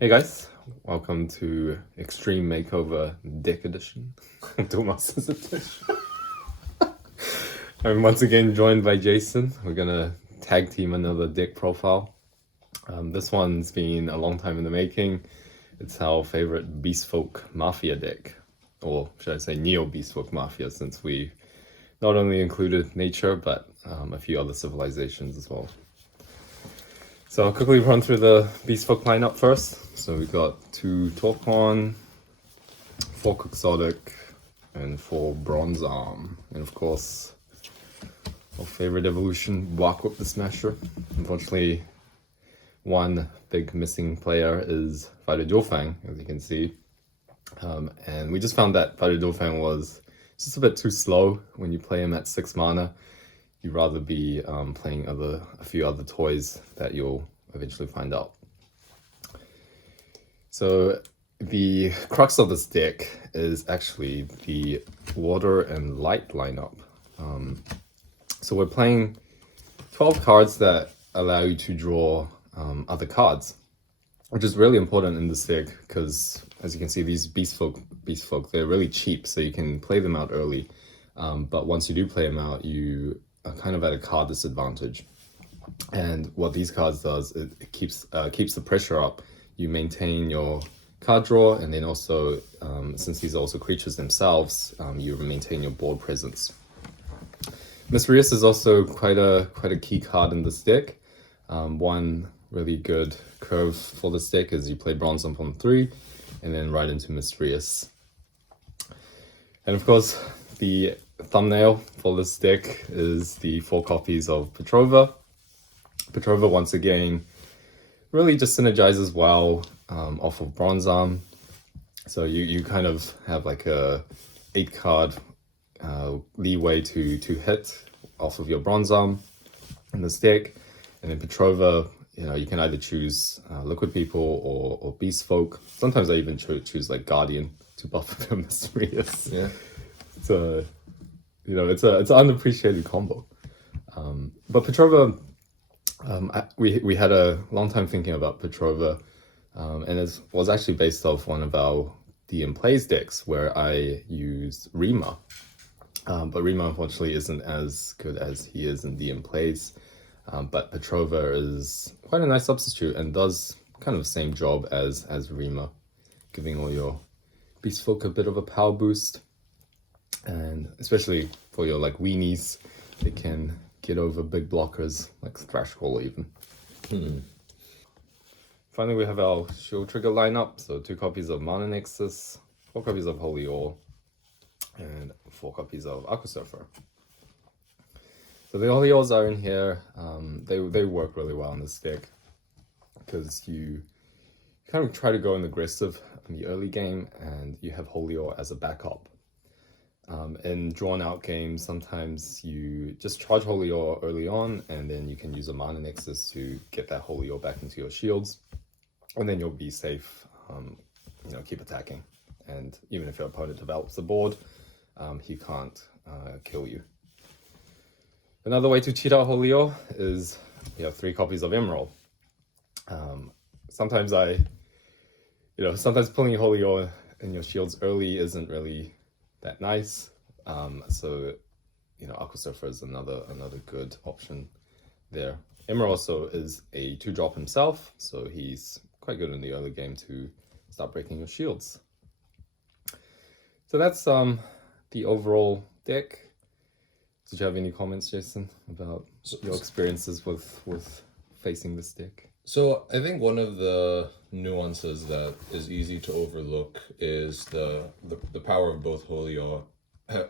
Hey guys, welcome to Extreme Makeover Deck Edition, Duel Masters Edition. I'm once again joined by Jason. We're gonna tag team another deck profile. This one's been a long time in the making. It's our favorite Beast Folk Mafia deck, or should I say Neo Beast Folk Mafia, since we not only included nature but a few other civilizations as well. So I'll quickly run through the Beast Folk lineup first. So we got 2 Torpon, 4 Quixotic, and 4 Bronze Arm. And of course, our favorite evolution, Barkwhip the Smasher. Unfortunately, one big missing player is Fighter Duelfang, as you can see. And we just found that Fighter Duelfang was just a bit too slow when you play him at 6 mana. You'd rather be playing a few other toys that you'll eventually find out. So the crux of this deck is actually the water and light lineup. So we're playing 12 cards that allow you to draw other cards, which is really important in this deck because, as you can see, these Beast Folk, they're really cheap, so you can play them out early. But once you do play them out, you are kind of at a card disadvantage. And what these cards does, it keeps the pressure up. You maintain your card draw, and then also, since these are also creatures themselves, you maintain your board presence. Miss Rias is also quite a key card in this deck. One really good curve for this deck is you play Bronze Ump on 3, and then right into Miss Rias. And of course, the thumbnail for this deck is the 4 copies of Petrova. Petrova, once again, really just synergizes well off of Bronze Arm. So you kind of have like a 8-card leeway to hit off of your Bronze Arm in this deck. And then Petrova, you can either choose Liquid People or Beast Folk. Sometimes I even choose like Guardian to buff your Mysterious. Yeah. So, it's an unappreciated combo. But Petrova, we had a long time thinking about Petrova, and it was actually based off one of our DM Plays decks where I used Rima. But Rima unfortunately isn't as good as he is in DM Plays. But Petrova is quite a nice substitute and does kind of the same job as Rima, giving all your Beast Folk a bit of a power boost. And especially for your like weenies, they can get over big blockers like Thrashcrawler even. Finally, we have our Shield Trigger lineup. So 2 copies of Mana Nexus, 4 copies of Holy Ore, and 4 copies of Aqua Surfer. So the Holy Ores are in here. They work really well in this deck because you kind of try to go in aggressive in the early game, and you have Holy Ore as a backup. In drawn out games, sometimes you just charge Holy Ore early on, and then you can use a Mana Nexus to get that Holy Ore back into your shields, and then you'll be safe, keep attacking. And even if your opponent develops the board, he can't kill you. Another way to cheat out Holy Ore is you have 3 copies of Emerald. Sometimes pulling Holy Ore in your shields early isn't really that nice. So Aqua Surfer is another good option there. Emerald also is a 2-drop himself, so he's quite good in the early game to start breaking your shields. So that's the overall deck. Did you have any comments, Jason, about your experiences with facing this deck? So I think one of the nuances that is easy to overlook is the power of both Holy Ore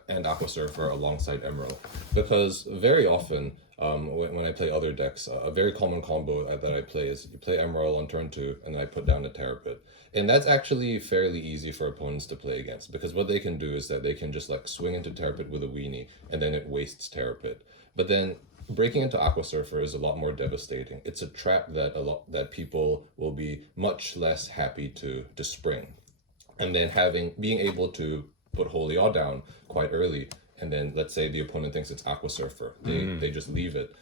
and Aqua Surfer alongside Emerald. Because very often, when I play other decks, a very common combo that I play is you play Emerald on turn 2, and I put down a Terror Pit. And that's actually fairly easy for opponents to play against, because what they can do is that they can just like swing into Terror Pit with a weenie, and then it wastes Terror Pit. But then breaking into Aqua Surfer is a lot more devastating. It's a trap that people will be much less happy to spring. And then being able to put Holy Ore down quite early, and then let's say the opponent thinks it's Aqua Surfer, they just leave it.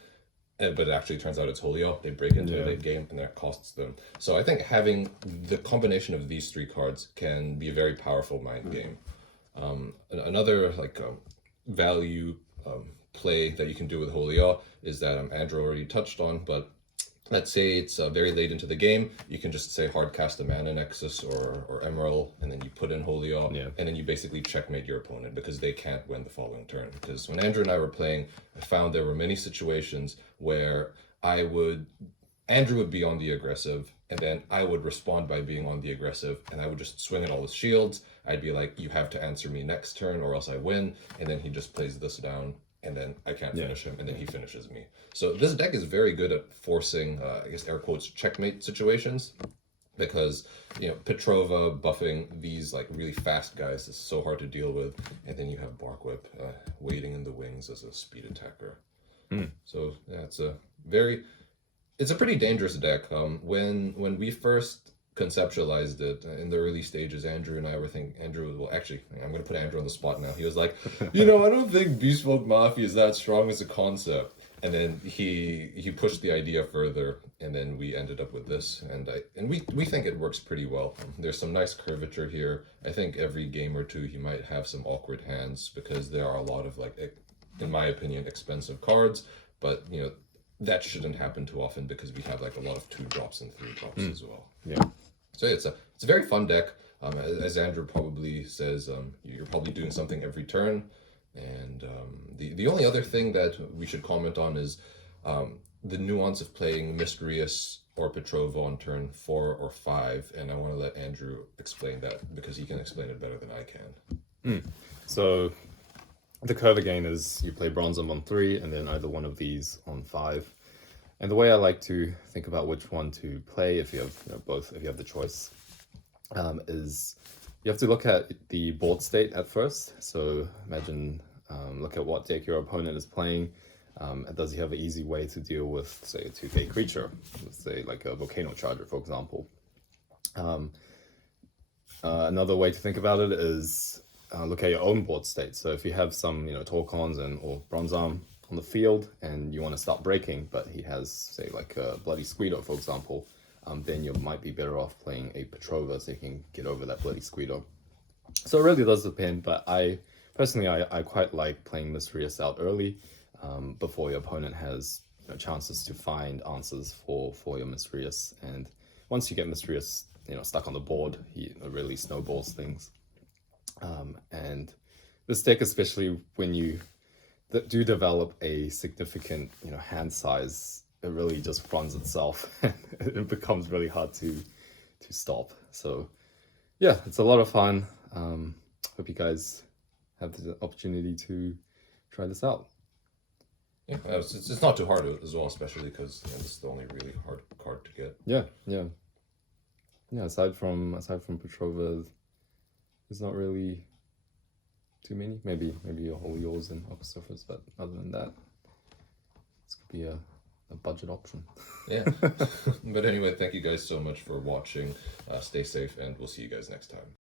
but it actually turns out it's Holio. They break into the late game, and that costs them. So I think having the combination of these three cards can be a very powerful mind game. Another value play that you can do with Holio is that Andrew already touched on, but let's say it's very late into the game, you can just say hard cast a Mana Nexus or Emerald, and then you put in Holio, and then you basically checkmate your opponent because they can't win the following turn. Because when Andrew and I were playing, I found there were many situations where Andrew would be on the aggressive, and then I would respond by being on the aggressive, and I would just swing at all his shields. I'd be like, you have to answer me next turn or else I win, and then he just plays this down, and then I can't finish him, and then he finishes me. So this deck is very good at forcing, I guess, air quotes, checkmate situations, because, Petrova buffing these, like, really fast guys is so hard to deal with, and then you have Barkwhip waiting in the wings as a speed attacker. So, yeah, it's a pretty dangerous deck. When we first conceptualized it in the early stages, Andrew and I were thinking, I'm going to put Andrew on the spot now. He was like, I don't think Beast Folk Mafia is that strong as a concept. And then he pushed the idea further, and then we ended up with this. And we think it works pretty well. There's some nice curvature here. I think every game or two he might have some awkward hands because there are a lot of, in my opinion, expensive cards. But, that shouldn't happen too often because we have a lot of 2-drops and 3-drops as well. Yeah. So it's a very fun deck. As Andrew probably says, you're probably doing something every turn. And the only other thing that we should comment on is the nuance of playing Rias or Petrova on turn 4 or 5. And I want to let Andrew explain that because he can explain it better than I can. So the curve again is you play Bronzum on 3 and then either one of these on 5. And the way I like to think about which one to play, if you have both, if you have the choice, is you have to look at the board state at first. So imagine, look at what deck your opponent is playing. And does he have an easy way to deal with, say, a 2K creature, say like a Volcano Charger, for example. Another way to think about it is look at your own board state. So if you have some, Torcons or Bronze Arm on the field and you want to start breaking, but he has, say, like a Bloody Squeedo, for example, then you might be better off playing a Petrova so you can get over that Bloody Squeedo. So it really does depend, but I quite like playing Rias out early before your opponent has chances to find answers for your Rias. And once you get Rias, stuck on the board, he really snowballs things. And this deck, especially when you do develop a significant, hand size, it really just runs itself and it becomes really hard to stop. So yeah, it's a lot of fun. Hope you guys have the opportunity to try this out. Yeah, it's not too hard as well, especially because this is the only really hard card to get. Yeah. Aside from Petrova, there's not really too many. Maybe a Holios and Aqua Surfers, but other than that, this could be a budget option. Yeah. But anyway, thank you guys so much for watching. Stay safe, and we'll see you guys next time.